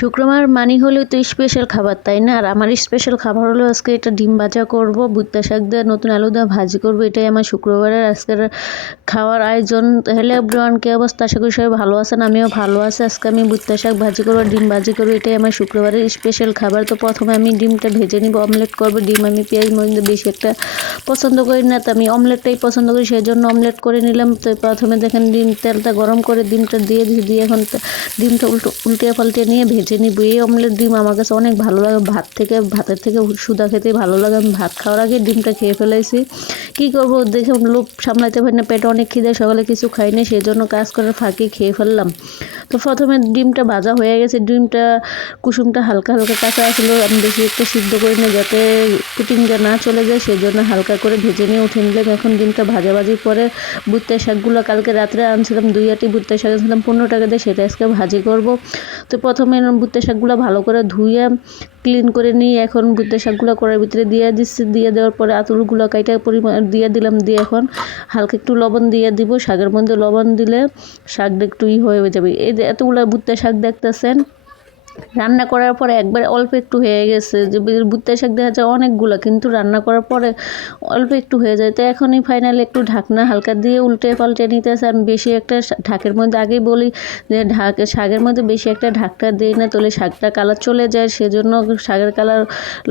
শুক্রবার মানে হলো তো স্পেশাল খাবার, তাই না? আর আমার স্পেশাল খাবার হলো আজকে এটা ডিম ভাজা করব, ভুট্টা শাক দিয়ে নতুন আলু দিয়ে ভাজি করব। এটাই আমার শুক্রবারের আজকের খাওয়ার আয়োজন। হ্যালো এভরিওয়ান, কি অবস্থা? আশা করি সবাই ভালো আছেন, আমিও ভালো আছি। আজকে আমি ভুট্টা শাক ভাজি করবো, ডিম ভাজি করবো, এটাই আমার শুক্রবারের স্পেশাল খাবার। তো প্রথমে আমি ডিমটা ভেজে নিব, অমলেট করব। ডিম আমি পেঁয়াজ মরিচ বেশি একটা পছন্দ করি না, তো আমি অমলেটটাই পছন্দ করি, সেই জন্য অমলেট করে নিলাম। তো প্রথমে দেখেন তেলটা গরম করে ডিমটা দিয়ে দিয়ে এখন ডিমটা উল্টে পাল্টে নিয়ে ভেজে নিব। এই অমলেট ডিম আমার কাছে অনেক ভালো লাগে, ভাতের থেকে সুদা খেতে ভালো লাগে। আমি ভাত খাওয়ার আগে ডিমটা খেয়ে ফেলেছি। কি করব, দেখে লোভ সামলাইতে পারি না, পেটে অনেক খিদে, সকালে কিছু খাইনি, সেই জন্য কাজ করার ফাঁকে খেয়ে ফেললাম। তো প্রথমে ডিমটা ভাজা হয়ে গেছে, ডিমটা কুসুমটা হালকা হালকা কাঁচা আসলো, আমি বেশি একটা সিদ্ধ করি না যাতে কুটিংটা না চলে যায়, সেই জন্য হালকা করে ভেজে নিয়ে উঠে নিলাম। এখন ডিমটা ভাজাভাজি পরে ভুট্টা শাকগুলো কালকে রাত্রে আনছিলাম, 2 আটি ভুট্টা শাক আনছিলাম 15 টাকা দিয়ে, সেটা আজকে ভাজি করব। তো প্রথমে ভুট্টা শাকগুলো ভালো করে ধুয়ে ক্লিন করে নিয়ে এখন ভুট্টা শাকগুলো কড়াইয়ের ভিতরে দিয়ে দিচ্ছি। দিয়ে দেওয়ার পরে আলুগুলো কাইটা পরিমাণ দিয়ে দিলাম, দিয়ে এখন হালকা একটু লবণ দিয়ে দিব। শাকের মধ্যে লবণ দিলে শাকটা একটু হয়ে যাবে। এই যে এতগুলো ভুট্টা শাক দেখতেছেন, রান্না করার পরে একবারে অল্প একটু হয়ে গেছে। যে ভুট্টা শাক দেখা যায় অনেকগুলো, কিন্তু রান্না করার পরে অল্প একটু হয়ে যায়। তো এখনই ফাইনালি একটু ঢাকনা হালকা দিয়ে উল্টে পাল্টে নিতেছে। আমি বেশি একটা ঢাকের মধ্যে আগেই বলি যে শাকের মধ্যে বেশি একটা ঢাকটা দিই না, তাহলে শাকটা কালার চলে যায়, সেজন্য শাকের কালার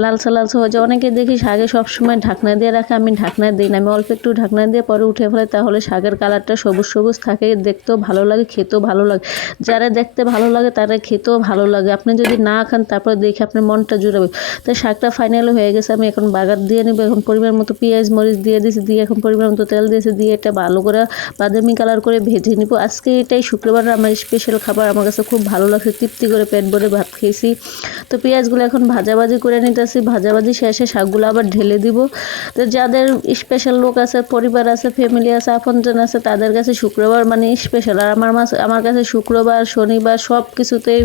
লালসা লালসা হয়ে যায়। অনেকে দেখি শাকে সবসময় ঢাকনা দিয়ে রাখে, আমি ঢাকনা দিই না, আমি অল্প একটু ঢাকনা দিয়ে পরে উঠে ফেলাই, তাহলে শাকের কালারটা সবুজ সবুজ থাকে, দেখতেও ভালো লাগে, খেতেও ভালো লাগে। যারা দেখতে ভালো লাগে তারা খেতেও ভালো লাগে। আপনি যদি না খান তারপর দেখে আপনার মনটা জুড়াবে। তাই শাকটা ফাইনাল হয়ে গেছে, আমি এখন বাগার দিয়ে নেবো। এখন পরিমাণ মতো পেঁয়াজ মরিচ দিয়ে দিয়েছি, দিয়ে এখন পরিমাণ মতো তেল দিয়েছি, দিয়ে এটা ভালো করে বাদামি কালার করে ভেজে নিব। আজকে এটাই শুক্রবার আমার স্পেশাল খাবার, আমার কাছে খুব ভালো লাগছে, তৃপ্তি করে পেট ভরে ভাত খেয়েছি। তো পেঁয়াজগুলো এখন ভাজাভাজি করে নিতেছি, ভাজাভাজি শেষে শাকগুলো আবার ঢেলে দিব। তো যাদের স্পেশাল লোক আছে, পরিবার আছে, ফ্যামিলি আছে, আপনজন আছে, তাদের কাছে শুক্রবার মানে স্পেশাল। আর আমার কাছে শুক্রবার শনিবার সব কিছুতেই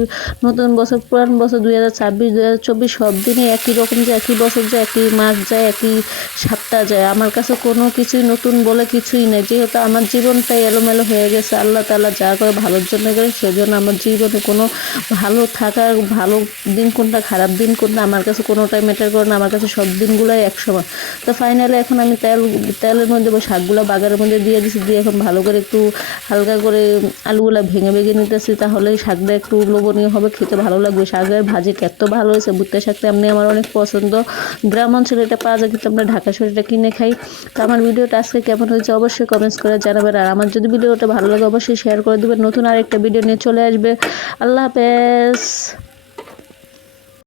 নতুন বছর পুরান বছর 2026 2024 সব দিনই একই রকম যায়, একই বছর যায়, একই মাস যায়, একই সপ্তাহ যায়। আমার কাছে কোনো কিছুই নতুন বলে কিছুই নেই, যেহেতু আমার জীবনটাই এলোমেলো হয়ে গেছে। আল্লাহ তাআলা যা করে ভালোর জন্য করে, সেজন্য আমার জীবনে কোনো ভালো থাকার ভালো দিন কোনটা খারাপ দিন কোনটা আমার কাছে কোনোটাই ম্যাটার করে না, আমার কাছে সব দিনগুলোই একসমান। তো ফাইনালি এখন আমি তেলের মধ্যে শাকগুলো বাগারের মধ্যে দিয়ে দিচ্ছি, দিয়ে এখন ভালো করে একটু হালকা করে আলুগুলো ভেঙে ভেঙে নিতেছি, তাহলে শাকটা একটু লোভনীয় হবে, খেতে ভালো লাগবে। শাকের ভাজি এত ভালো হয়েছে, ভুট্টা শাকটা এমনি আমার অনেক পছন্দ। গ্রাম অঞ্চলে এটা পাওয়া যায়, কিন্তু আমরা ঢাকা শহরে এটা কিনে খাই। তো আমার ভিডিওটা আজকে কেমন হয়েছে অবশ্যই কমেন্টস করে জানাবেন, আর আমার যদি ভিডিওটা ভালো লাগে অবশ্যই শেয়ার করে দেবেন। নতুন আরেকটা ভিডিও নিয়ে চলে আসবে। আল্লাহ হাফেজ।